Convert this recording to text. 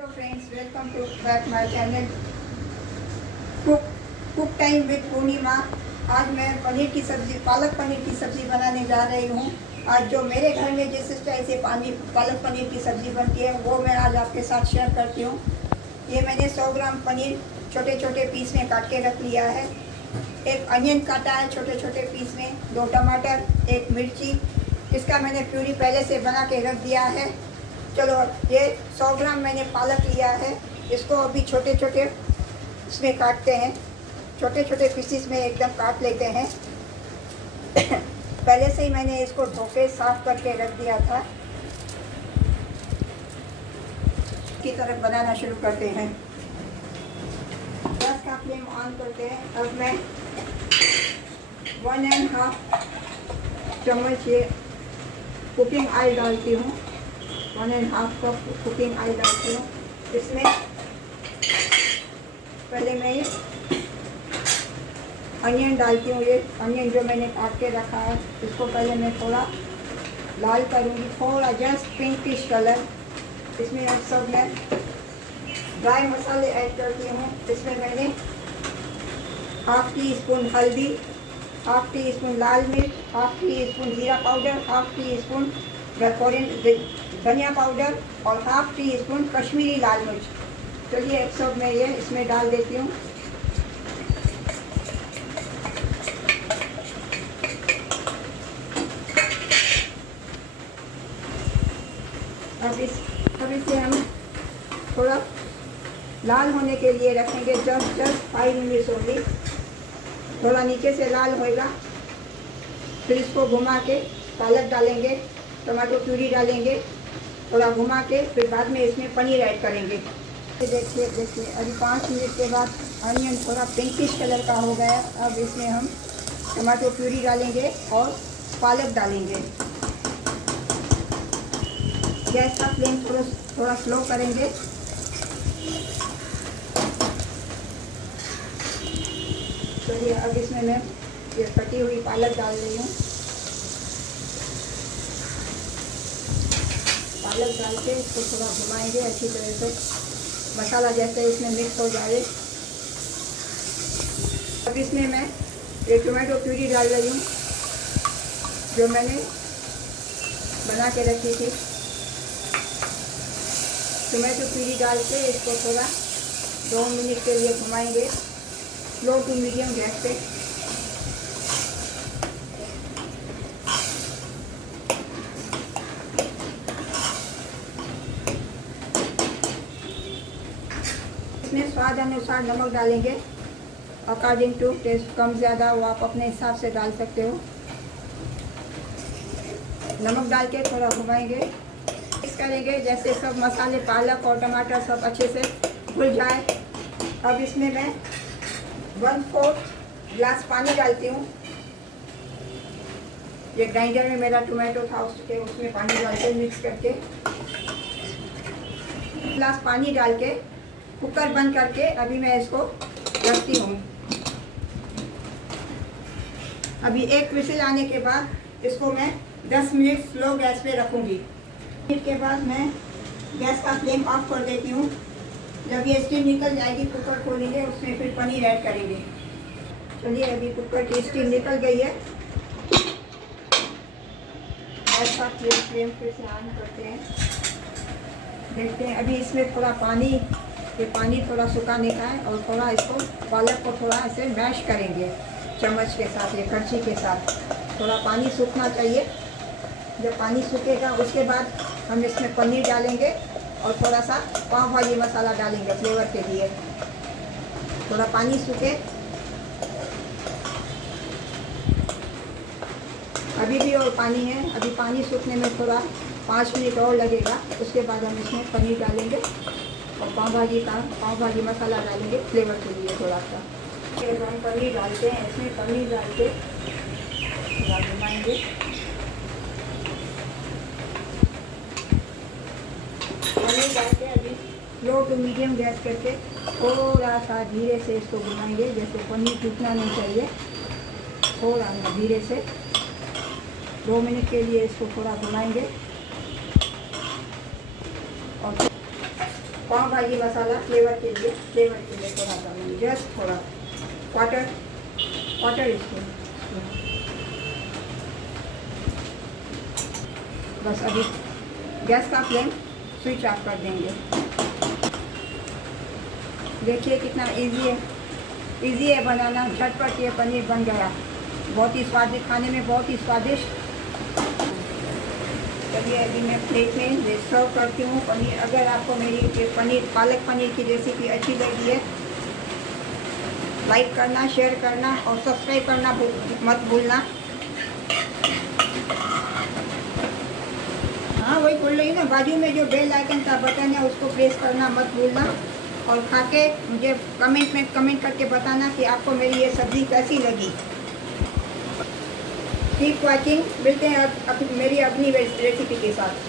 Hello friends, welcome to back my channel cook time with Purnima. आज मैं पनीर की सब्ज़ी, पालक पनीर की सब्ज़ी बनाने जा रही हूँ। आज जो मेरे घर में जिस स्टाइल से पालक पनीर की सब्ज़ी बनती है वो मैं आज आपके साथ शेयर करती हूँ। ये मैंने 100 ग्राम पनीर छोटे छोटे पीस में काट के रख लिया है। एक अनियन काटा है छोटे छोटे पीस में, 2 टमाटर, 1 मिर्ची। इसका मैंने प्यूरी पहले से बना के रख दिया है। चलो, ये 100 ग्राम मैंने पालक लिया है। इसको अभी छोटे छोटे इसमें काटते हैं, छोटे छोटे पीसीस में एकदम काट लेते हैं। पहले से ही मैंने इसको धो के साफ करके रख दिया था। की तरफ बनाना शुरू करते हैं। गैस का फ्लेम ऑन करते हैं। अब मैं 1.5 चम्मच ये कुकिंग ऑयल डालती हूँ। 1.5 कप कुकिंग ऑयल डालती हूँ। इसमें पहले मैं ये अनियन डालती हूँ। ये अनियन जो मैंने काट के रखा है, इसको पहले मैं थोड़ा लाल करूँगी, थोड़ा जस्ट पिंकिश कलर। इसमें अब सब मैं ड्राई मसाले ऐड करती हूँ। इसमें मैंने 1/2 टी स्पून हल्दी, 1/2 टी स्पून लाल मिर्च, 1/2 टी स्पून जीरा पाउडर, 1/2 टी स्पून धनिया पाउडर और 1/2 टी स्पून कश्मीरी लाल मिर्च। चलिए एक सब मैं ये इसमें डाल देती हूँ। अब इसे हम थोड़ा लाल होने के लिए रखेंगे, जस्ट 5 मिनट्स ओनली। थोड़ा नीचे से लाल होएगा, फिर इसको घुमा के पालक डालेंगे, टमाटो प्यूरी डालेंगे, थोड़ा घुमा के फिर बाद में इसमें पनीर ऐड करेंगे। देखिए अभी 5 मिनट के बाद अनियन थोड़ा पिंकिश कलर का हो गया। अब इसमें हम टमाटो प्यूरी डालेंगे और पालक डालेंगे। गैस का फ्लेम थोड़ा स्लो करेंगे। चलिए अब इसमें मैं ये कटी हुई पालक डाल रही हूँ। पालक डाल के इसको थोड़ा घुमाएंगे अच्छी तरह से, मसाला जैसे इसमें मिक्स हो जाए। अब इसमें मैं ये टोमेटो प्यूरी डाल रही हूँ जो मैंने बना के रखी थी। टोमेटो प्यूरी डाल के इसको थोड़ा 2 मिनट के लिए घुमाएंगे, लो टू मीडियम गैस पे। इसमें स्वाद अनुसार नमक डालेंगे, अकॉर्डिंग टू टेस्ट। कम ज़्यादा वो आप अपने हिसाब से डाल सकते हो। नमक डाल के थोड़ा घुमाएंगे, मिक्स करेंगे जैसे सब मसाले, पालक और टमाटर सब अच्छे से घुल जाए। अब इसमें मैं 1/4 गिलास पानी डालती हूँ। ये ग्राइंडर में मेरा टोमेटो था, उसमें पानी डाल के मिक्स करके, गिलास पानी डाल के कुकर बंद करके अभी मैं इसको रखती हूँ। अभी 1 विसिल आने के बाद इसको मैं 10 मिनट स्लो गैस पे रखूँगी। मिनट के बाद मैं गैस का फ्लेम ऑफ कर देती हूँ। जब ये स्टीम निकल जाएगी, कुकर खोलेंगे, उसमें फिर पनीर ऐड करेंगे। चलिए अभी कुकर की स्टीम निकल गई है। गैस का फ्लेम फिर से ऑन करते हैं। देखते हैं अभी इसमें थोड़ा पानी, ये पानी थोड़ा सुखाने का है और थोड़ा इसको पालक को थोड़ा ऐसे मैश करेंगे चम्मच के साथ, ये करछी के साथ। थोड़ा पानी सूखना चाहिए। जब पानी सूखेगा उसके बाद हम इसमें पनीर डालेंगे और थोड़ा सा पाव भाजी मसाला डालेंगे फ्लेवर के लिए। थोड़ा पानी सूखे, अभी भी और पानी है। अभी पानी सूखने में थोड़ा 5 मिनट और लगेगा। उसके बाद हम इसमें पनीर डालेंगे और पाव भाजी मसाला डालेंगे फ्लेवर के लिए थोड़ा सा। फिर हम पनीर डालते हैं, इसमें पनीर डाल के थोड़ा घुमाएंगे। पनीर डाल के अभी लो टू मीडियम गैस करके थोड़ा सा धीरे से इसको घुमाएंगे, जैसे पनीर टूटना नहीं चाहिए। थोड़ा धीरे से 2 मिनट के लिए इसको थोड़ा घुमाएंगे और पाव भाजी मसाला फ्लेवर के लिए थोड़ा डालूंगी, जस्ट थोड़ा क्वार्टर स्पून। बस अभी गैस का फ्लेम स्विच ऑफ कर देंगे। देखिए कितना इजी है बनाना, झटपट ये पनीर बन गया, बहुत ही स्वादिष्ट, खाने में बहुत ही स्वादिष्ट। चलिए अभी मैं प्लेट में सर्व करती हूँ पनीर। अगर आपको मेरी ये पालक पनीर की रेसिपी अच्छी लगी है, लाइक करना, शेयर करना और सब्सक्राइब करना मत भूलना। हाँ वही बोल रही ना, बाजू में जो बेल आइकन का बटन है उसको प्रेस करना मत भूलना। और खा के मुझे कमेंट करके बताना कि आपको मेरी ये सब्ज़ी कैसी लगी। कीप वॉचिंग, मिलते हैं मेरी अपनी रेसिपी के साथ।